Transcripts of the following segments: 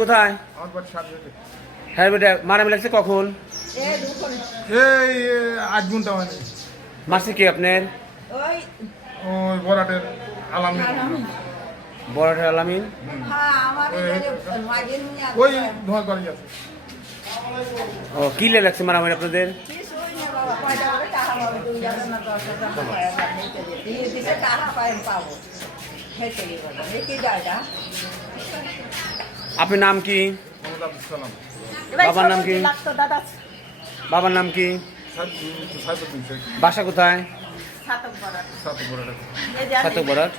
কোথায়? হ্যাঁ বেটা, মারামারি লাগছে কখন? এই 8 ঘন্টা হয়। মাসে কি আপনার? ওই বরাটের আলামিন। বড়াটের আলামিন। ওই ধোয়া করে আছে। ও কি লাগছে মারামারি আপনাদের? আপনার নাম কি? মোহাম্মদ আব্দুল সালাম। বাবার নাম কি? বাবার নাম কি? সাইফুদ্দিন শেখ। বাসা কোথায়? সাত বরাটে। ছাতক বরাট।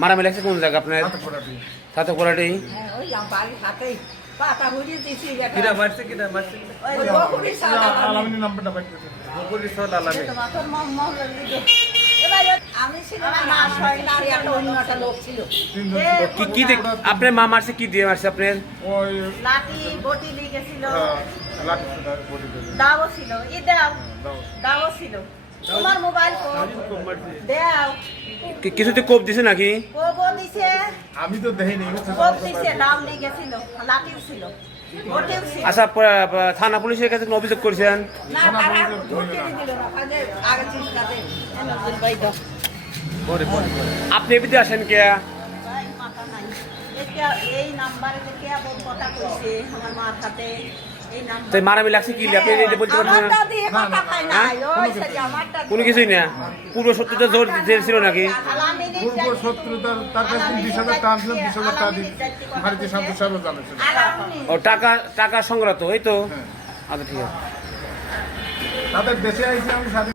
মারামারি লাগছে কোন জায়গা আপনার? সাত বরাটে। ছাতক বরাটেই। আলামিনের নাম্বারটা বাইক করতে। কি আপনার মা মারছে কি দিয়ে মারছে আপনার? ওই লাঠি বটি নিয়ে গেছিল, লাঠি বডি করে। দাও ছিল, দাও ছিল। তোমার মোবাইল দাও, কিছুতে কোপ দিছে নাকি? কোবো দিছে, আমি তো দেখিনি। কোপ দিছে, দাও নিয়ে গেছিল, লাঠিও ছিল, বটিও ছিল। আচ্ছা থানা পুলিশের কাছে কোনো অভিযোগ করেছেন? না তারা ঢুকে দিল না, কাজে আগে চিন্তাতে এনজিল ভাই দাও। আপনি এবিতে আসেন কে? ভাই মাথা নাই। এই নাম্বারে যে কে কথা কইছে আমার মার সাথে, এই নাম্বার তো মারামারি লাগছে কি আপনি এটা বলতে পারছেন না? আমারটা দিয়ে কথা কয় না, ওই সে আমারটা কোনো কিছুই না। পূর্ব শত্রুতা জোর জেল ছিল নাকি? পূর্ব শত্রুতা তার কাছে 20,000 টাকা ছিল, 20,000 টাকা দিয়ে ভারতীয় শান্ত সাহেব জানাচ্ছিল। ও টাকা সংগ্রহ তো এই তো। আচ্ছা ঠিক আছে। তাদের দেশে আইসি আমি